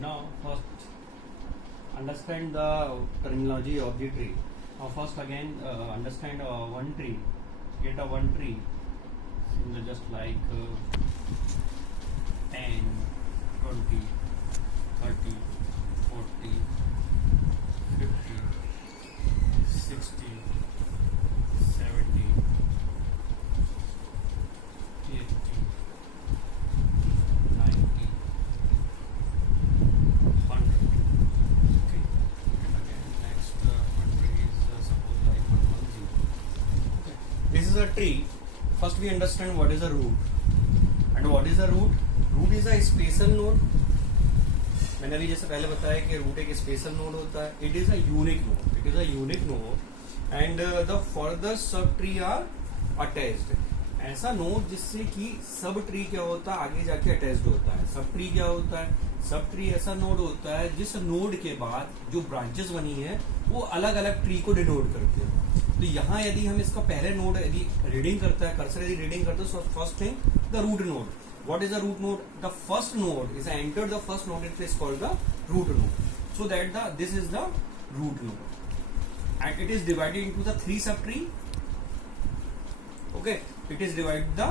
Now first understand the terminology of the tree. Now first again understand one tree. Get a one tree. Similar just like 10, 20, 30, 40, 50, 60, 70, 80, 90, 100. Okay. And again next one tree is suppose like 110. Okay. This is a tree. First we understand what is a root. And what is a root? Root is a spatial node. मैंने अभी जैसे पहले बताया कि root एक special node होता है. It is a unique node. It is a unique node and the further subtree are attached. ऐसा नोड जिससे कि सब ट्री क्या होता है आगे जाके अटैच्ड होता है. सब ट्री क्या होता है? सब ट्री ऐसा नोड होता है जिस नोड के बाद जो ब्रांचेस बनी है वो अलग अलग ट्री को डिनोट करते हैं. तो यहाँ यदि हम इसका पहले नोड यदि रीडिंग करता है, कर्सर यदि रीडिंग करता है, so first thing the root node. What is the root node? The first node is entered the first node. It is called the root node. So that this is the root node, and it is divided into the three subtree. Okay, it is divided the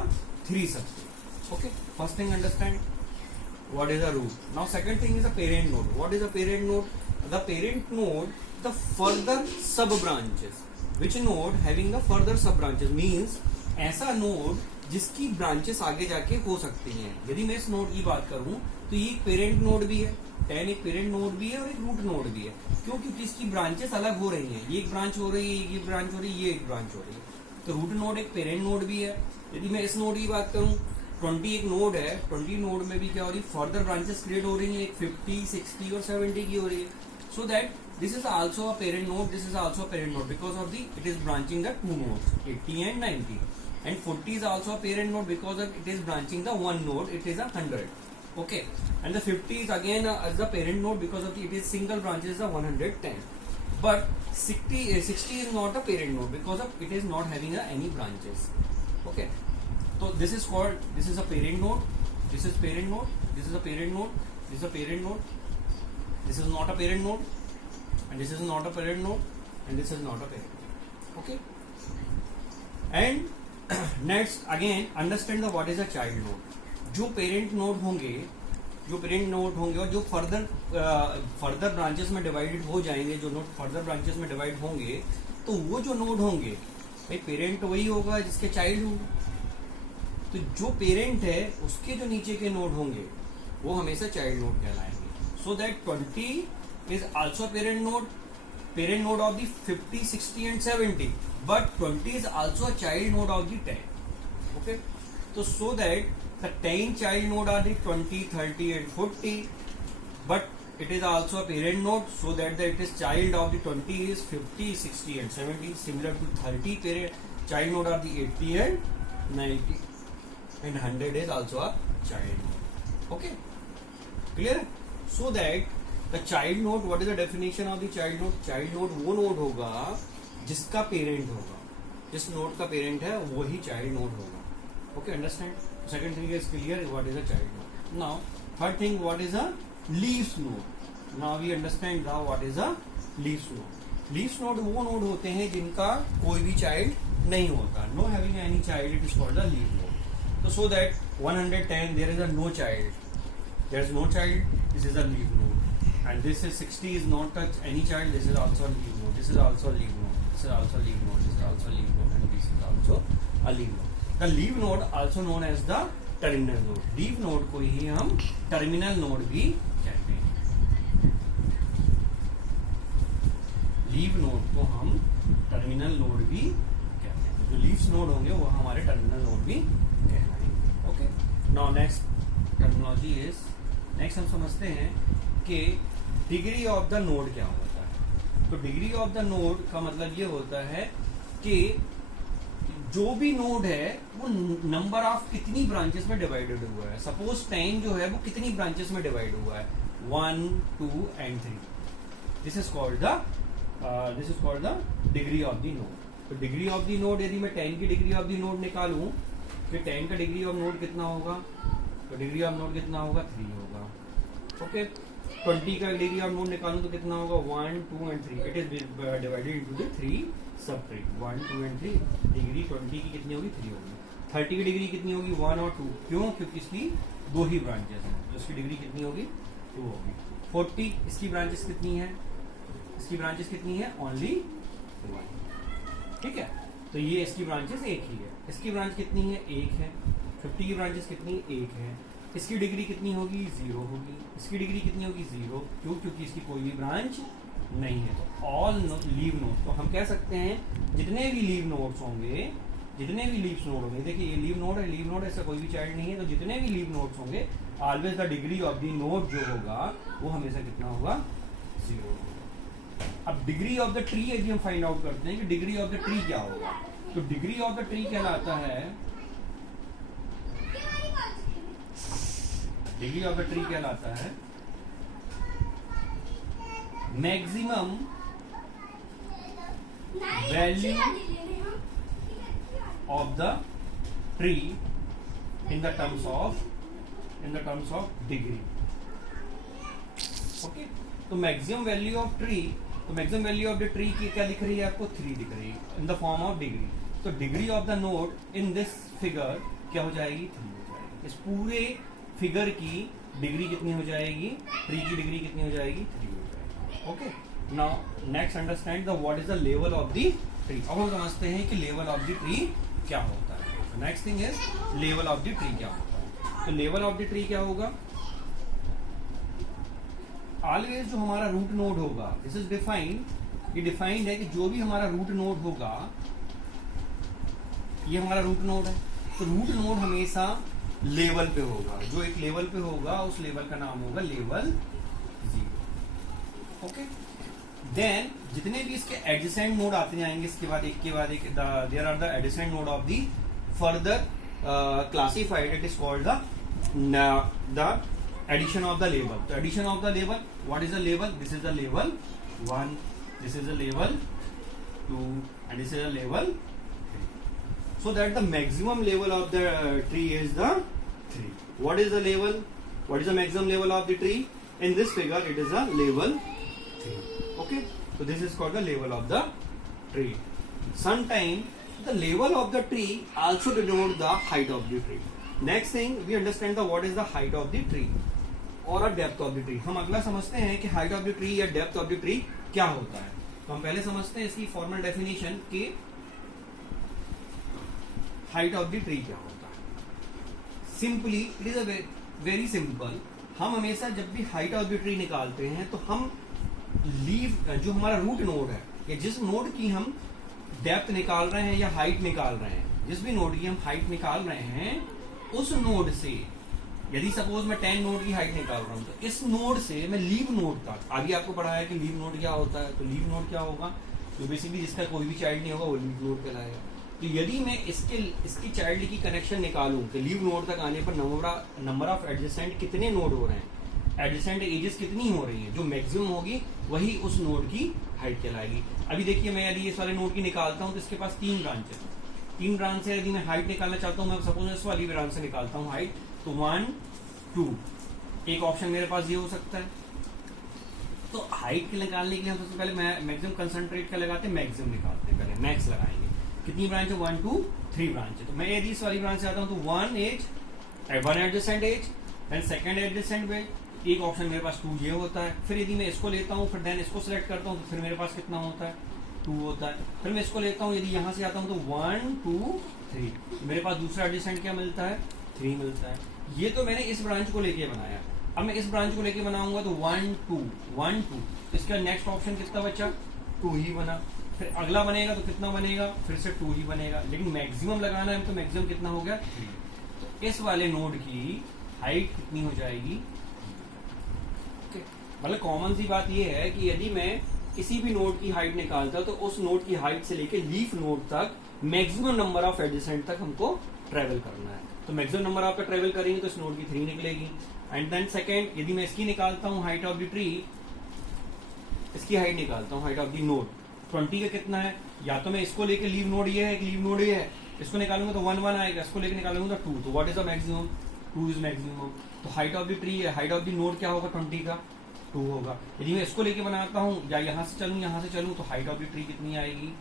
three subtree. Okay, first thing understand what is a root. Now second thing is a parent node. What is a parent node? The parent node, the further sub branches. Which node having the further sub branches means ऐसा node जिसकी branches आगे जाके हो सकती हैं. यदि मैं इस नोड की बात करूं तो ये एक पेरेंट नोड भी है, 10 एक पेरेंट नोड भी है और एक रूट नोड भी है. क्यों? क्योंकि इसकी ब्रांचेस अलग हो रही हैं. ये एक ब्रांच हो रही है, ये ब्रांच हो रही है, ये एक ब्रांच हो रही है. तो रूट नोड एक पेरेंट नोड भी है. यदि मैं इस नोड की बात करूं 20 एक नोड है. 20 नोड में भी क्या हो रही है? फर्दर ब्रांचेस क्रिएट हो रही है. एक 50, 60 और 70 की हो रही है. So that this is also a parent node. This is also a parent node because of it is branching the two nodes 80 and 90. And 40 is also a parent node because it is branching the one node. It is a 100. Okay. And the 50 is again as the parent node because of it is single branch is a 110. But 60 is not a parent node because of it is not having any branches. Okay. So this is a parent node. This is parent node. This is a parent node. This is a parent node. This is not a parent node. And this is not a parent node. And this is not a parent node. Okay. And next again understand the what is a child node. जो parent node होंगे और जो further branches में divided हो जाएंगे, जो node further branches में divide होंगे तो वो जो नोड होंगे भाई पेरेंट वही होगा जिसके चाइल्ड होंगे. तो जो पेरेंट है उसके जो नीचे के नोड होंगे वो हमेशा चाइल्ड नोड कहलाएंगे. So that 20 is also parent node of the 50, 60 and 70. But 20 is also a child node of the 10. Okay. So that the 10 child node are the 20, 30 and 40. But it is also a parent node. So that it is child of the 20 is 50, 60 and 70. Similar to 30 parent child node are the 80 and 90. And 100 is also a child node. Okay. Clear? So that the child node, what is the definition of the child node? Child node वो node होगा जिसका parent होगा. जिस node का parent है वही child node होगा. Okay, understand. Second thing is clear what is a child node. Now third thing what is a leaves node. Now we understand now what is a leaves node. Leaves node वो node होते हैं जिनका कोई भी child नहीं होता. No having any child, it is called a leave node. तो so that 110 there is a no child, there is no child, this is a leave node. And this is 60 is not any child. This is also a leave node. This is also a leave node. This is also a leave node. This is also a leave node, and this is also a leave node. The leave node also known as the terminal node. Leave node को ही हम terminal node भी कहते हैं. Leave node को हम terminal node भी कहते हैं. जो leaves node होंगे वो हमारे terminal node भी कहलाएंगे. Okay. Now next terminology is next हम समझते हैं कि डिग्री ऑफ द नोड क्या होता है. तो डिग्री ऑफ द नोड का मतलब ये होता है कि जो भी नोड है वो नंबर ऑफ कितनी ब्रांचेस में डिवाइडेड हुआ है. सपोज 10 जो है वो कितनी ब्रांचेस में डिवाइड हुआ है? 1, 2 and 3. This is called the degree of the node. तो डिग्री ऑफ द नोड यदि मैं 10 की डिग्री ऑफ द नोड निकालूं कि 10 का डिग्री ऑफ नोड कितना होगा, तो डिग्री ऑफ नोड कितना होगा? 3 होगा. ओके. 20 का डिग्री ऑफ नोड निकालूं तो कितना होगा 1 2 and 3. It is divided into the 3 sub tree. 1 2 and 3. Degree 20 की कितनी होगी 3 होगी. 30 की डिग्री कितनी होगी 1 और 2. क्यों? क्योंकि इसकी दो ही ब्रांचेस हैं तो इसकी डिग्री कितनी होगी 2 होगी. 40 इसकी ब्रांचेस कितनी है? इसकी ब्रांचेस कितनी है? ओनली 1. ठीक है, तो ये इसकी ब्रांचेस एक ही है. इसकी ब्रांच कितनी है? 1 है. 50 की ब्रांचेस कितनी? 1 है. इसकी डिग्री कितनी होगी? 0 होगी. इसकी डिग्री कितनी होगी? 0. क्यों? क्योंकि इसकी कोई भी ब्रांच नहीं है. तो ऑल लीव नोड. तो हम कह सकते हैं जितने भी लीव नोड्स होंगे, जितने भी लीव्स नोड होंगे, देखिए ये लीव नोड है, लीव नोड ऐसा कोई भी चाइल्ड नहीं है, तो जितने भी लीव नोड्स होंगे always the degree of the node जो होगा वो हमेशा कितना होगा? 0 होगा. अब डिग्री ऑफ द ट्री यदि हम फाइंड आउट करते हैं कि डिग्री ऑफ द ट्री क्या होगा, तो डिग्री ऑफ द ट्री कहलाता है, डिग्री ऑफ द ट्री कहलाता है maximum value of the tree in the terms of degree. Okay, तो मैक्सिमम वैल्यू ऑफ ट्री, तो maximum value of the tree की क्या दिख रही है आपको? 3 दिख रही है in the form of degree. तो degree of the node in this figure क्या हो जाएगी? 3 हो जाएगी. इस पूरे फिगर की डिग्री कितनी हो जाएगी? ट्री की डिग्री कितनी हो जाएगी? 3 हो जाएगी. Okay, now next understand the what is the level of the tree. अब हम समझते हैं कि लेवल ऑफ द ट्री क्या होता है. Next thing is level of the tree क्या होता है. तो लेवल ऑफ द ट्री क्या होगा? ऑलवेज जो हमारा रूट नोड होगा, दिस इज डिफाइंड, ये डिफाइंड है कि जो भी हमारा रूट नोड होगा, ये हमारा रूट नोड है, तो रूट नोड हमेशा लेवल पे होगा. जो एक लेवल पे होगा उस लेवल का नाम होगा लेवल 0. ओके, देन जितने भी इसके एडजेसेंट नोड आते जाएंगे इसके बाद एक के बाद एक, there are the adjacent node of the further classified, it is called the addition of the level. तो addition of the level, what is the level? This is the level 1, this is the level 2 and this is the level 3. So that the maximum level of the tree is the 3. What is the level? What is the maximum level of the tree? In this figure, it is a level 3. Okay, so this is called the level of the tree. Sometimes the level of the tree also denote the height of the tree. Next thing, we understand the what is the height of the tree or a depth of the tree. हम अगला समझते हैं कि height of the tree या depth of the tree क्या होता है. तो हम पहले समझते हैं इसकी फॉर्मल डेफिनेशन कि हाइट ऑफ द ट्री क्या होता है. Simply it is a very simple. हम हमेशा जब भी हाइट ऑफ द ट्री निकालते हैं तो हम लीव जो हमारा रूट नोड है या जिस नोड की हम डेप्थ निकाल रहे हैं या हाइट निकाल रहे हैं, जिस भी नोड की हम हाइट निकाल रहे हैं उस नोड से, यदि सपोज मैं 10 नोड की हाइट निकाल रहा हूं तो इस नोड से मैं लीव नोड तक, अभी आपको पढ़ाया कि लीव नोड क्या होता है. तो लीव नोड क्या होगा? तो बेसिकली जिसका कोई भी चाइल्ड नहीं होगा वो लीव नोड कहलाएगा. तो यदि मैं इसकी चाइल्ड की कनेक्शन निकालूं कि लीव नोड तक आने पर नंबर ऑफ एडजेसेंट कितने नोड हो रहे हैं, एडजेसेंट एजेस कितनी हो रही हैं, जो मैक्सिमम होगी वही उस नोड की हाइट कहलाएगी. अभी देखिए मैं यदि इस वाले नोड की निकालता हूं तो इसके पास 3 ब्रांच है. 3 ब्रांच से यदि मैं हाइट निकालना चाहता हूं, मैं सपोज इस वाली ब्रांच से निकालता हूं हाइट, तो 1 2 एक ऑप्शन मेरे पास ये हो सकता है. तो हाइट निकालने के लिए हम सबसे पहले मैक्सिमम कंसंट्रेट का लगाते हैं, मैक्सिमम निकालते हैं, पहले मैक्स लगाएंगे. कितनी ब्रांच है? 1 2 3 ब्रांच है. तो मैं यदि इस वाली ब्रांच से आता हूं तो 1 adjacent edge and second adjacent edge, एक ऑप्शन मेरे पास 2 ये होता है. फिर यदि मैं इसको लेता हूं फिर देन इसको सिलेक्ट करता हूं तो फिर मेरे पास कितना होता है? 2 होता है. फिर मैं इसको लेता हूं, यदि यहां से आता हूं तो 1 2 3, मेरे पास दूसरा एडजेसेंट क्या मिलता है? 3 मिलता है. ये तो मैंने इस ब्रांच को लेके बनाया. अब मैं इस ब्रांच को लेके बनाऊंगा तो 1 2 1 2, इसका नेक्स्ट ऑप्शन कितना बचा? 2 ही बना. फिर अगला बनेगा तो कितना बनेगा? फिर से 2 ही बनेगा. लेकिन मैक्सिमम लगाना है तो मैक्सिमम कितना हो गया? 3. तो इस वाले नोड की हाइट कितनी हो जाएगी? मतलब कॉमन सी बात यह है कि यदि मैं किसी भी नोड की हाइट निकालता तो उस नोड की हाइट से लेके लीफ नोड तक मैक्सिमम नंबर ऑफ एडजेसेंट तक हमको ट्रेवल करना है. तो मैक्सिमम नंबर ऑफ ट्रेवल करेंगे तो इस नोड की 3 निकलेगी. एंड देन सेकेंड, यदि मैं इसकी निकालता हूँ हाइट ऑफ द ट्री, इसकी हाइट निकालता हूँ हाइट ऑफ द नोड 20 का कितना है? या तो मैं इसको लेके लीव नोड ये है, लीव नोड ये है, इसको निकालूंगा तो 1 1 आएगा, इसको लेके निकालूंगा तो 2. तो what is the maximum? 2 is maximum. तो हाइट ऑफ द ट्री है, हाइट ऑफ द नोड क्या होगा? 20 का. 2 होगा। यदि मैं इसको लेके बनाता हूँ या यहाँ से चलूँ तो हाइट ऑफ द ट्री कितनी आएगी,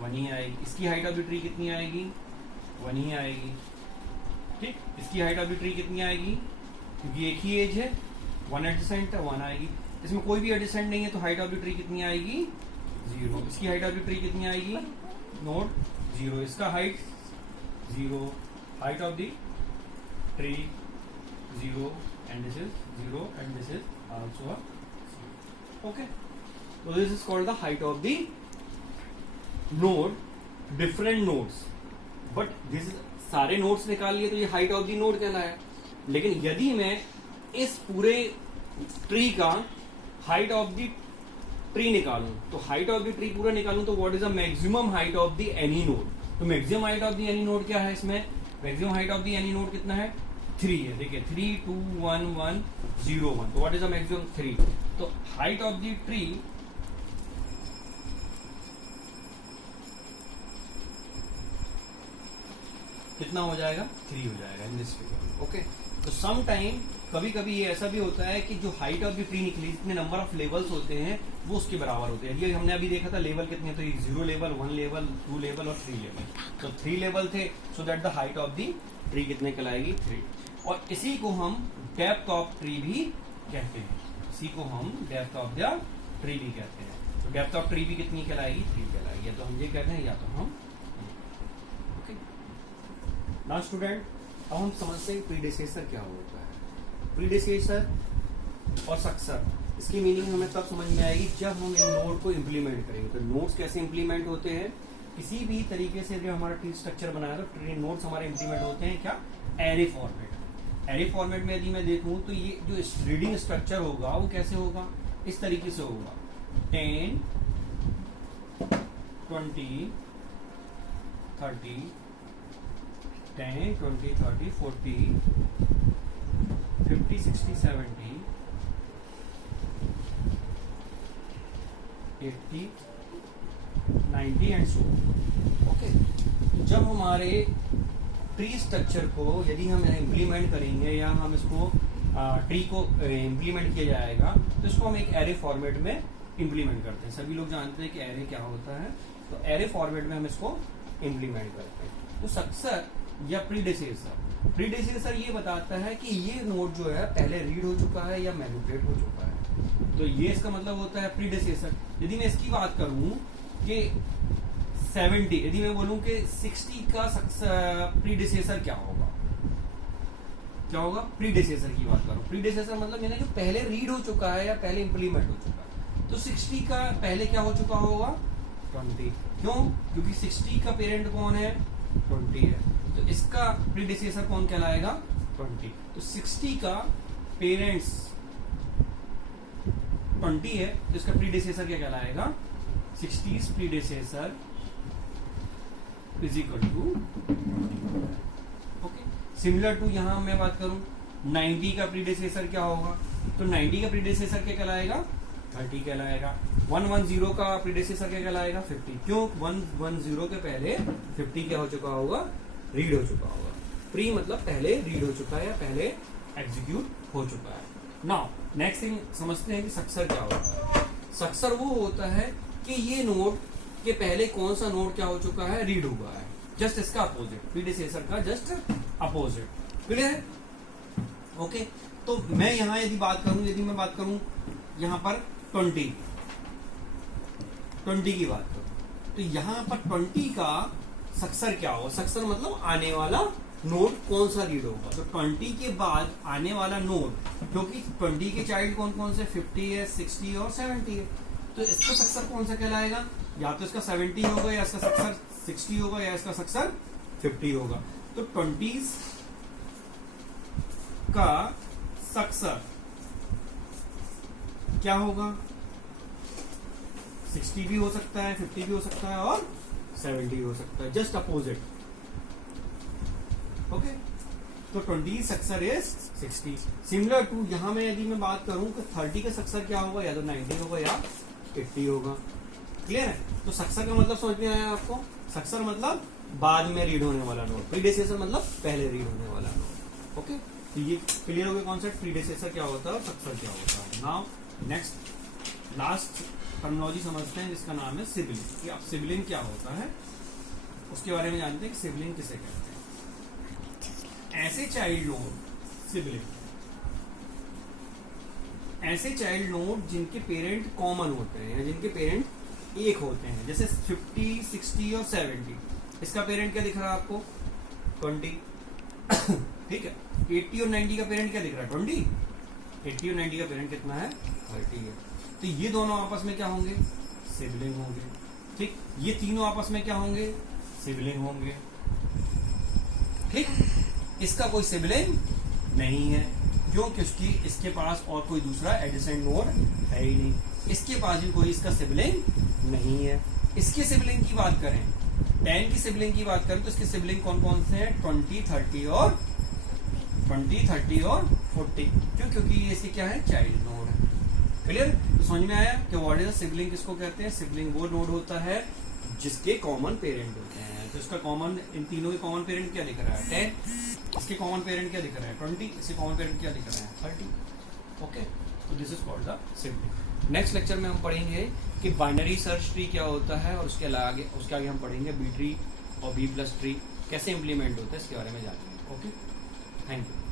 1 ही आएगी। इसकी हाइट ऑफ द ट्री कितनी आएगी, 1 ही आएगी। ठीक, इसकी हाइट ऑफ द ट्री कितनी आएगी, क्योंकि एक ही एज है, 1 एडजेसेंट है, 1 आएगी। इसमें कोई भी एडजेसेंट नहीं है तो हाइट ऑफ द ट्री कितनी आएगी, 0। इसकी हाइट ऑफ द ट्री कितनी आएगी, नोट 0। इसका height 0, height of the tree 0 and this is 0 and this is also a 0. Okay, so this is called the height of the node, different nodes, but this is सारे nodes निकाल लिए तो ये height of the node कहलाया। लेकिन यदि मैं इस पूरे ट्री का हाइट ऑफ द ट्री निकालूं तो हाइट ऑफ द ट्री पूरा निकालूं तो what is the maximum height of the any node. तो maximum height of the any node क्या है, इसमें maximum height of the any node कितना है, 3 है। देखिए 3 2 1 1 0 1, तो व्हाट इज द मैक्सिमम 3। तो हाइट ऑफ द ट्री कितना हो जाएगा, 3 हो जाएगा इन दिस फिगर। ओके, तो सम टाइम कभी कभी ये ऐसा भी होता है कि जो हाइट ऑफ द ट्री निकली, जितने नंबर ऑफ लेवल्स होते हैं वो उसके बराबर होते हैं। ये हमने अभी देखा था लेवल कितने, तो 0 लेवल, 1 लेवल, 2 लेवल और 3 लेवल। तो 3 लेवल थे, so that the height of the tree कितने कहलाएगी, 3। और इसी को हम डेप्थ ऑफ ट्री भी कहते हैं, इसी को हम डेप्थ ऑफ द ट्री भी कहते हैं। तो डेप्थ ऑफ ट्री भी कितनी कहलाएगी, 3 कहलाएगी। या तो हम ये कहते हैं या तो हम। ओके, नाउ स्टूडेंट, अब हम समझते हैं प्रीडिसेसर क्या होता है। प्रीडिसेसर और सक्सेसर, इसकी मीनिंग हमें तब समझ में आएगी जब हम इन नोड को इम्प्लीमेंट करेंगे। तो नोड्स कैसे इम्प्लीमेंट होते हैं, किसी भी तरीके से जो हमारा ट्री स्ट्रक्चर बनाया तो ट्री नोड्स हमारे इम्प्लीमेंट होते हैं क्या, एरे फॉर्मेट। एरे फॉर्मेट में यदि मैं देखूं तो ये जो रीडिंग स्ट्रक्चर होगा वो कैसे होगा, इस तरीके से होगा, 10 20 30 10 20 30 40 50 60 70 80 90 एंड सो। ओके, जब हमारे ट्री स्ट्रक्चर को यदि हम इम्प्लीमेंट करेंगे या हम इसको ट्री को इम्प्लीमेंट किया जाएगा तो इसको हम एक एरे फॉर्मेट में इम्प्लीमेंट करते हैं। सभी लोग जानते हैं कि एरे क्या होता है, तो एरे फॉर्मेट में हम इसको इम्प्लीमेंट करते हैं। तो सक्सेसर या प्रीडिसेसर ये बताता है कि ये नोड जो है पहले रीड हो चुका है या मैनिपुलेट हो चुका है, तो ये इसका मतलब होता है प्रीडिसेसर। यदि मैं इसकी बात करूं कि 70, यदि मैं बोलूं कि 60 का प्रीडिसेसर क्या होगा, क्या होगा, प्रीडिसेसर की बात करूं। प्रीडिसेसर मतलब यानी जो पहले रीड हो चुका है या पहले इंप्लीमेंट हो चुका है। तो 60 का पहले क्या हो चुका होगा, 20। क्यों, क्योंकि 60 का पेरेंट कौन है, 20 है, तो इसका प्रीडिसेसर कौन कहलाएगा, 20। तो 60 का पेरेंट्स 20 है, तो इसका प्रीडिसेसर क्या कहलाएगा, 60's predecessor is equal to. Okay, similar to यहां मैं बात करूं 90 का प्रीडिसेसर क्या होगा, तो 90 का प्रीडिसेसर क्या कहलाएगा, 30 कहलाएगा। 110 का प्रीडिसेसर क्या कहलाएगा, 50। क्यों, 110 के पहले 50 क्या हो चुका होगा, रीड हो चुका होगा। प्री मतलब पहले रीड हो चुका है या पहले एग्जीक्यूट हो चुका है। नाउ नेक्स्ट थिंग समझते हैं कि सक्सेसर क्या होता है। सक्सेसर वो होता है कि ये नोड के पहले कौन सा नोड क्या हो चुका है, रीड हुआ है, जस्ट इसका अपोजिट, प्रीडिसेसर का जस्ट अपोजिट। क्लियर है, ओके। तो मैं यहां यदि मैं बात करूं यहां पर 20 की बात करूं तो यहां पर 20 का सक्सेसर क्या होगा, सक्सेसर मतलब आने वाला नोड कौन सा रीड होगा। तो 20 के बाद आने वाला नोड, क्योंकि 20 के चाइल्ड कौन कौन से, 50 है, 60 और 70 है, तो इसका सक्सेसर कौन सा कहलाएगा, या तो इसका 70 होगा या इसका सक्सेसर 60 होगा या इसका सक्सेसर 50 होगा। तो 20 का सक्सेसर क्या होगा, 60 भी हो सकता है, 50 भी हो सकता है और 70 हो सकता है, जस्ट अपोजिट। ओके, तो 20 सक्सेसर इज 60। सिमिलर टू यहां में यदि मैं बात करूं कि 30 का सक्सेसर क्या होगा, या तो 90 होगा या 80 होगा। क्लियर है, तो सक्सेसर का मतलब समझ में आया आपको, सक्सेसर मतलब बाद में रीड होने वाला नोड, प्रीडिसेसर मतलब पहले रीड होने वाला नोड। ओके, तो ये क्लियर हो गया कॉन्सेप्ट, प्रीडिसेसर क्या होता है और सक्सेसर क्या होता है। नाउ नेक्स्ट लास्ट टर्मिनोलॉजी समझते हैं जिसका नाम है सिबलिंग। कि अब सिबलिंग क्या होता है उसके बारे में जानते हैं कि सिबलिंग किसे कहते हैं। ऐसे चाइल्ड नोड सिबलिंग, ऐसे चाइल्ड नोड जिनके पेरेंट कॉमन होते हैं या जिनके पेरेंट एक होते हैं, जैसे 50, 60 और 70। इसका पेरेंट क्या दिख रहा है आपको? 20। ठीक है। 80 और 90 का पेरेंट क्या दिख रहा है? 20। 80 और 90 का पेरेंट कितना है? 30 है। तो ये दोनों आपस में क्या होंगे? सिबलिंग होंगे। ठीक, ये तीनों आपस में क्या होंगे? सिबलिंग होंगे। ठीक, इसका कोई सिबलिंग नहीं है, क्यों? क्योंकि इसके पास और कोई दूसरा एडिसेंट नोड है ही नहीं, इसके पास भी कोई इसका सिबलिंग नहीं है। इसके सिबलिंग की बात करें, 10 की सिबलिंग की बात करें तो इसके सिबलिंग कौन कौन से हैं? 20, 30 और 40। क्यों? क्योंकि ये इसके क्या है? चाइल्ड नोड है। क्लियर? तो समझ में आया कि व्हाट इज सिबलिंग किसको कहते हैं? सिबलिंग वो नोड होता है जिसके कॉमन पेरेंट होते हैं। तो इसका कॉमन, इन तीनों के कॉमन पेरेंट क्या दिख रहा है? 10। इसके कॉमन पेरेंट क्या दिख रहा है? 20। इसके कॉमन पेरेंट क्या दिख रहा है? 30। ओके, तो this is called the sibling. Next lecture में हम पढ़ेंगे कि बाइनरी सर्च ट्री क्या होता है, और उसके आगे हम पढ़ेंगे बी ट्री और बी प्लस ट्री कैसे इंप्लीमेंट होता है, इसके बारे में जानेंगे। Okay, thank you.